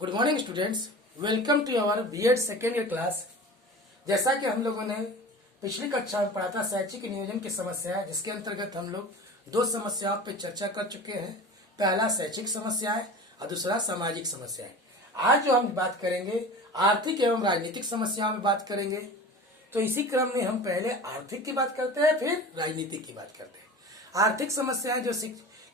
Good morning students, welcome to our BEd second year class. जैसा कि हम लोगों ने पिछली कक्षा में पढ़ा था शैक्षिक नियोजन की समस्या, जिसके अंतर्गत हम लोग दो समस्याओं पर चर्चा कर चुके हैं। पहला शैक्षिक समस्या है और दूसरा सामाजिक समस्या है। आज जो हम बात करेंगे आर्थिक एवं राजनीतिक समस्याओं में बात करेंगे। तो इसी क्रम में हम पहले आर्थिक की बात करते हैं, फिर राजनीतिक की बात करते हैं। आर्थिक समस्याएं जो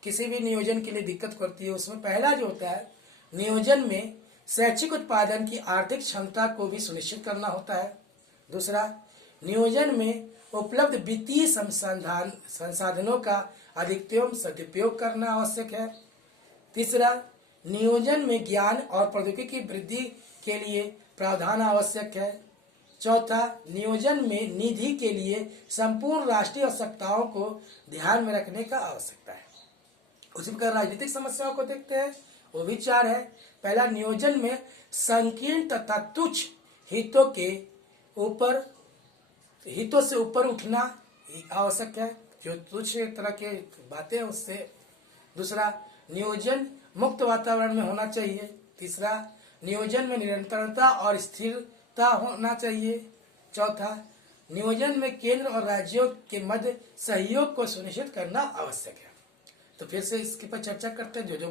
किसी भी नियोजन के लिए दिक्कत करती है, उसमें पहला जो होता है, नियोजन में शैक्षिक उत्पादन की आर्थिक क्षमता को भी सुनिश्चित करना होता है। दूसरा, नियोजन में उपलब्ध वित्तीय संसाधनों का अधिकतम सदुपयोग करना आवश्यक है। तीसरा, नियोजन में ज्ञान और प्रौद्योगिकी की वृद्धि के लिए प्रावधान आवश्यक है। चौथा, नियोजन में निधि के लिए संपूर्ण राष्ट्रीय आवश्यकताओं को ध्यान में रखने का आवश्यकता है। उसी प्रकार राजनीतिक समस्याओं को देखते हैं, वो भी चार है। पहला, नियोजन में संकीर्ण तथा तुच्छ हितों से ऊपर उठना आवश्यक है, जो तुच्छ तरह के बातें हैं उससे। दूसरा, नियोजन मुक्त वातावरण में होना चाहिए। तीसरा, नियोजन में निरंतरता और स्थिरता होना चाहिए। चौथा, नियोजन में केंद्र और राज्यों के मध्य सहयोग को सुनिश्चित करना आवश्यक है। तो फिर से इसके पर चर्चा करते हैं, जो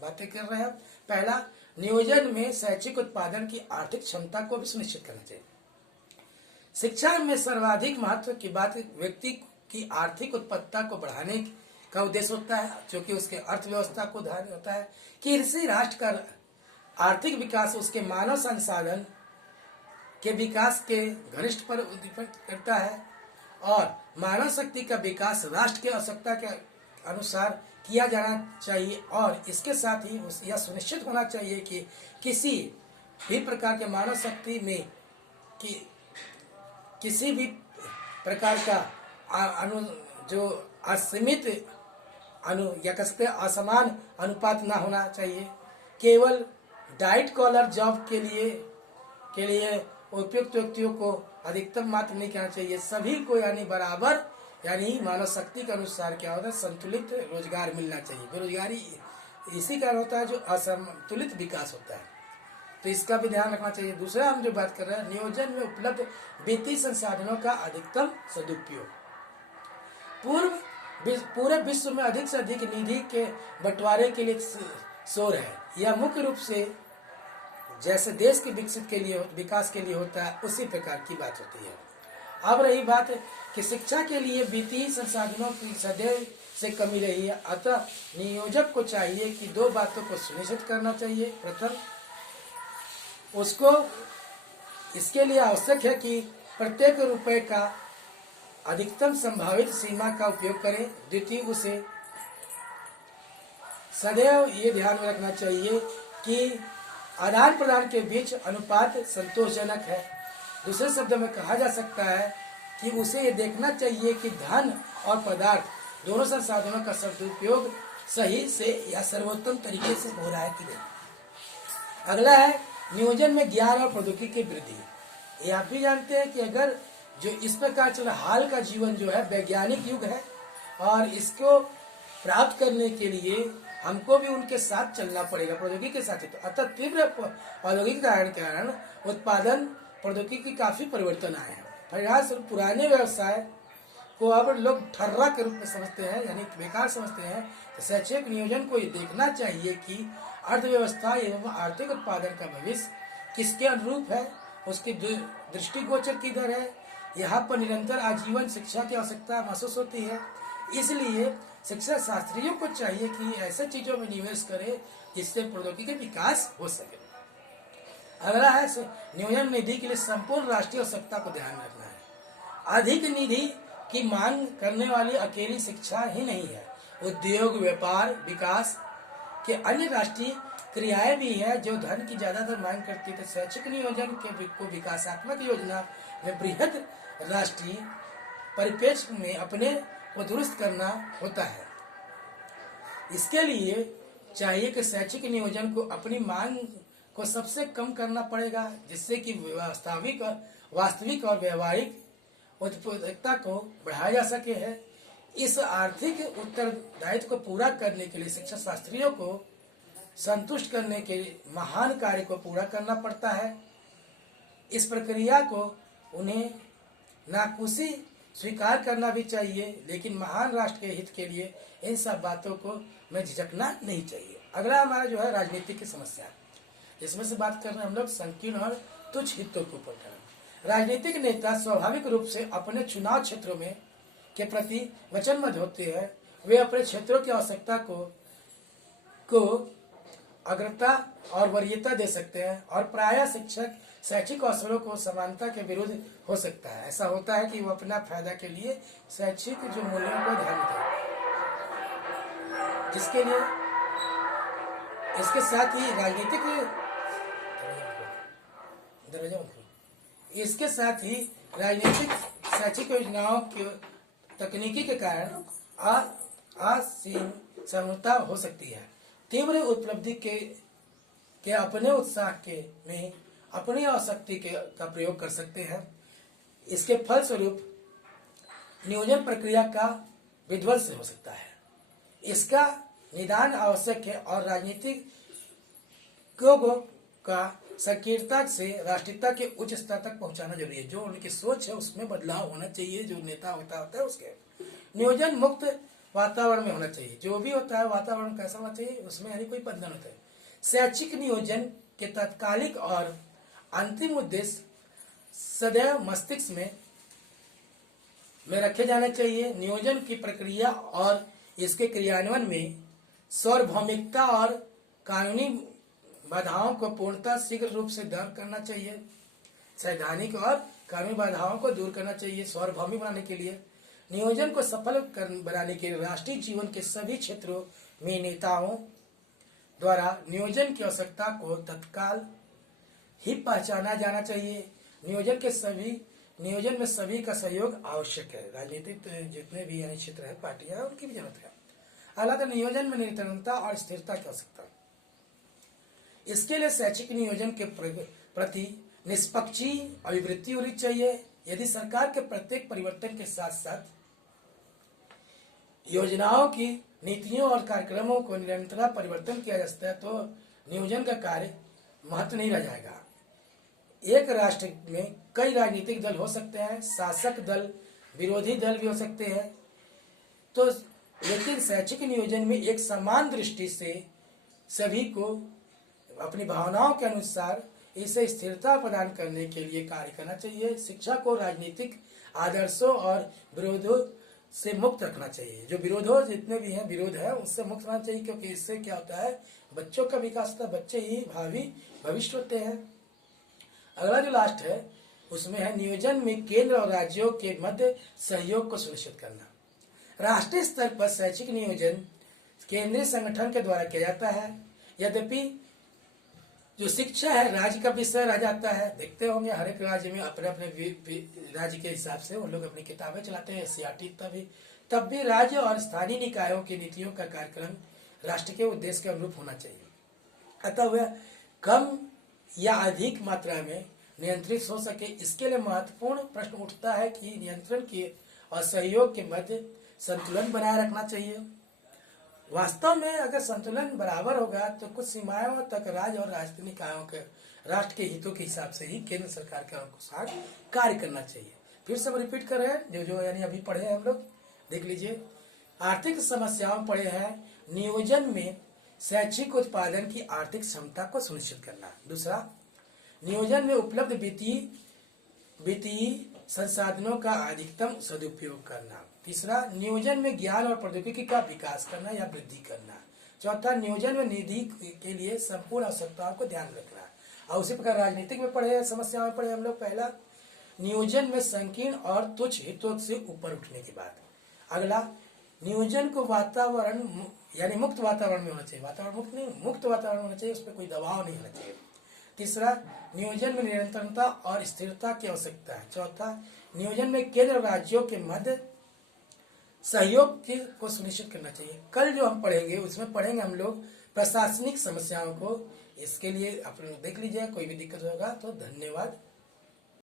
बातें कर रहे हैं। पहला, नियोजन में शैक्षिक उत्पादन की आर्थिक क्षमता को भी सुनिश्चित करना चाहिए। शिक्षा में सर्वाधिक महत्व की बात व्यक्ति की आर्थिक उत्पन्नता को बढ़ाने का उद्देश्य होता है, जो कि उसके अर्थव्यवस्था को ध्यान होता है कि किसी राष्ट्र का आर्थिक विकास उसके मानव संसाधन के विकास के घनिष्ठ पर करता है, और मानव शक्ति का विकास राष्ट्र की आवश्यकता के अनुसार किया जाना चाहिए। और इसके साथ ही यह सुनिश्चित होना चाहिए कि किसी भी प्रकार के मानव शक्ति में किसी भी प्रकार का जो असीमित या कहते असमान अनुपात ना होना चाहिए। केवल डाइट कॉलर जॉब के लिए उपयुक्त व्यक्तियों को अधिकतम मात्र नहीं कहना चाहिए। सभी को यानी बराबर, यानी मानव शक्ति के अनुसार क्या होता है, संतुलित रोजगार मिलना चाहिए। बेरोजगारी इसी कारण होता है जो असंतुलित विकास होता है, तो इसका भी ध्यान रखना चाहिए। दूसरा हम जो बात कर रहे हैं, नियोजन में उपलब्ध वित्तीय संसाधनों का अधिकतम सदुपयोग। पूरे विश्व में अधिक से अधिक निधि के बंटवारे के लिए शोर है। यह मुख्य रूप से जैसे देश के विकास के लिए होता है, उसी प्रकार की बात होती है। अब रही बात कि शिक्षा के लिए वित्तीय संसाधनों की सदैव से कमी रही है, अतः नियोजक को चाहिए कि दो बातों को सुनिश्चित करना चाहिए। प्रथम, उसको इसके लिए आवश्यक है कि प्रत्येक रुपए का अधिकतम संभावित सीमा का उपयोग करें। द्वितीय, उसे सदैव ये ध्यान में रखना चाहिए कि आदान प्रदान के बीच अनुपात संतोषजनक है। दूसरे शब्द में कहा जा सकता है कि उसे ये देखना चाहिए कि धन और पदार्थ दोनों संसाधनों का सदुपयोग सही से या सर्वोत्तम तरीके से हो रहा है कि नहीं। अगला है नियोजन में ज्ञान और प्रौद्योगिकी की वृद्धि। ये आप भी जानते हैं कि अगर जो इस प्रकार चल हाल का जीवन जो है वैज्ञानिक युग है, और इसको प्राप्त करने के लिए हमको भी उनके साथ चलना पड़ेगा, प्रौद्योगिकी के साथ। तो अतः तीव्र औद्योगिक कारण उत्पादन प्रौद्योगिकी काफी परिवर्तन आए हैं। परिणामस्वरूप पुराने व्यवसाय को अब लोग ठर्रा के रूप में समझते हैं, यानी बेकार समझते हैं। तो शैक्षिक नियोजन को ये देखना चाहिए कि अर्थव्यवस्था एवं आर्थिक उत्पादन का भविष्य किसके अनुरूप है, उसकी दृष्टिगोचर किधर है। यहाँ पर निरंतर आजीवन शिक्षा की आवश्यकता महसूस होती है। इसलिए शिक्षा शास्त्रियों को चाहिए कि ऐसे चीजों में निवेश करें जिससे प्रौद्योगिकी विकास हो सके। अगला है नियोजन निधि के लिए संपूर्ण राष्ट्रीय आवश्यकता को ध्यान रखना है। अधिक निधि की मांग करने वाली अकेली शिक्षा ही नहीं है, उद्योग, व्यापार, विकास के अन्य राष्ट्रीय क्रियाएं भी है जो धन की ज्यादातर मांग करती है। तो शैक्षिक नियोजन को विकासात्मक योजना में बृहद राष्ट्रीय परिप्रेक्ष्य में अपने को दुरुस्त करना होता है। इसके लिए चाहिए कि शैक्षिक नियोजन को अपनी मांग को सबसे कम करना पड़ेगा, जिससे कि वास्तविक और व्यवहारिक उत्पादकता को बढ़ाया जा सके है। इस आर्थिक उत्तरदायित्व को पूरा करने के लिए शिक्षा शास्त्रियों को संतुष्ट करने के महान कार्य को पूरा करना पड़ता है। इस प्रक्रिया को उन्हें नाखुशी स्वीकार करना भी चाहिए, लेकिन महान राष्ट्र के हित के लिए इन सब बातों को में झिझकना नहीं चाहिए। अगला हमारा जो है राजनीतिक की समस्या है, इसमें से बात कर रहे हैं हम लोग संकीर्ण और तुच्छ हितों के ऊपर करें। राजनीतिक नेता स्वाभाविक रूप से अपने चुनाव क्षेत्रों में के प्रति वचनबद्ध होते हैं। वे अपने क्षेत्रों की आवश्यकता को अग्रता और वरीयता दे सकते हैं और प्रायः शैक्षिक अवसरों को समानता के विरुद्ध हो सकता है। ऐसा होता है कि वो अपना फायदा के लिए शैक्षिक जो मूल्यों को ध्यान दें, जिसके लिए इसके साथ ही राजनीतिक शैक्षिक योजनाओं की तकनीकी के कारण असमता हो सकती है। तीव्र उपलब्धि के अपने उत्साह के में अपनी आसक्ति का प्रयोग कर सकते हैं। इसके फलस्वरूप नियोजन प्रक्रिया का विध्वंस हो सकता है। इसका निदान आवश्यक है और राजनीतिक का संकीर्णता से राष्ट्रीयता के उच्च स्तर तक पहुंचाना जरूरी है। जो उनकी सोच है उसमें बदलाव होना चाहिए। जो नेता होता है उसके नियोजन मुक्त वातावरण में होना चाहिए। जो भी होता है वातावरण कैसा होना चाहिए, उसमें यानी कोई बंधन होता है। शैक्षिक नियोजन के तात्कालिक और अंतिम उद्देश्य सदैव मस्तिष्क में रखे जाने चाहिए। नियोजन की प्रक्रिया और इसके क्रियान्वयन में सार्वभौमिकता और कानूनी बाधाओं को पूर्णतः शीघ्र रूप से दूर करना चाहिए। सैद्धांतिक और कानूनी बाधाओं को दूर करना चाहिए। सार्वभौमिक बनाने के लिए नियोजन को सफल बनाने के लिए राष्ट्रीय जीवन के सभी क्षेत्रों में नेताओं द्वारा नियोजन की आवश्यकता को तत्काल ही पहचाना जाना चाहिए। नियोजन में सभी का सहयोग आवश्यक है। राजनीतिक जितने भी यानी क्षेत्र है, पार्टियां, उनकी भी जरूरत है। हालांकि नियोजन में निरंतरता और स्थिरता की आवश्यकता। इसके लिए शैक्षिक नियोजन के प्रति निष्पक्षी अभिवृत्ति होनी चाहिए। यदि सरकार के प्रत्येक परिवर्तन के साथ साथ योजनाओं की नीतियों और कार्यक्रमों को निरंतर परिवर्तन किया जाता है तो नियोजन का कार्य महत्व नहीं रह जाएगा। एक राष्ट्र में कई राजनीतिक दल हो सकते हैं, शासक दल, विरोधी दल भी हो सकते हैं, तो लेकिन शैक्षिक नियोजन में एक समान दृष्टि से सभी को अपनी भावनाओं के अनुसार इसे स्थिरता प्रदान करने के लिए कार्य करना चाहिए। शिक्षा को राजनीतिक आदर्शों और विरोधों से मुक्त रखना चाहिए। जो विरोधों जितने भी हैं, विरोध है, उससे मुक्त रहना चाहिए, क्योंकि इससे क्या होता है, बच्चों का विकास होता है। बच्चे ही भावी भविष्य होते हैं। अगला जो लास्ट है उसमें है नियोजन में केंद्र और राज्यों के मध्य सहयोग को सुनिश्चित करना। राष्ट्रीय स्तर पर शैक्षिक नियोजन केंद्रीय संगठन के द्वारा किया जाता है। यद्यपि जो शिक्षा है राज्य का विषय रह जाता है। देखते होंगे हर एक राज्य में अपने अपने राज्य के हिसाब से उन लोग अपनी किताबें चलाते हैं, एनसीईआरटी। तब भी राज्य और स्थानीय निकायों की नीतियों का कार्यक्रम राष्ट्र के उद्देश्य के अनुरूप होना चाहिए। अतः वह कम या अधिक मात्रा में नियंत्रित हो सके। इसके लिए महत्वपूर्ण प्रश्न उठता है कि नियंत्रण के और सहयोग के मध्य संतुलन बनाए रखना चाहिए। वास्तव में अगर संतुलन बराबर होगा तो कुछ सीमाओं तक राज्य और राष्ट्रीय निकायों के राष्ट्र के हितों के हिसाब से ही केंद्र सरकार के अनुसार कार्य करना चाहिए। फिर सब रिपीट कर रहे हैं जो यानी अभी पढ़े हैं हम लोग, देख लीजिए। आर्थिक समस्याओं पढ़े हैं। नियोजन में शैक्षिक उत्पादन की आर्थिक क्षमता को सुनिश्चित करना। दूसरा, नियोजन में उपलब्ध वित्तीय संसाधनों का अधिकतम सदुपयोग करना। तीसरा, नियोजन में ज्ञान और प्रौद्योगिकी का विकास करना या वृद्धि करना। चौथा, नियोजन में निधि के लिए संपूर्ण आवश्यकताओं को ध्यान रखना। और उसी प्रकार राजनीतिक में पढ़े, समस्या में पढ़े हम लोग। पहला, नियोजन में संकीर्ण और तुच्छ हितों से ऊपर उठने की बात। अगला, नियोजन को वातावरण यानी मुक्त वातावरण में होना चाहिए। वातावरण मुक्त नहीं, मुक्त वातावरण होना चाहिए, उसमें कोई दबाव नहीं होना चाहिए। तीसरा, नियोजन में निरंतरता और स्थिरता की आवश्यकता है। चौथा, नियोजन में केंद्र राज्यों के मध्य सहयोग को सुनिश्चित करना चाहिए। कल जो हम पढ़ेंगे उसमें पढ़ेंगे हम लोग प्रशासनिक समस्याओं को। इसके लिए आप देख लीजिए, कोई भी दिक्कत होगा तो धन्यवाद।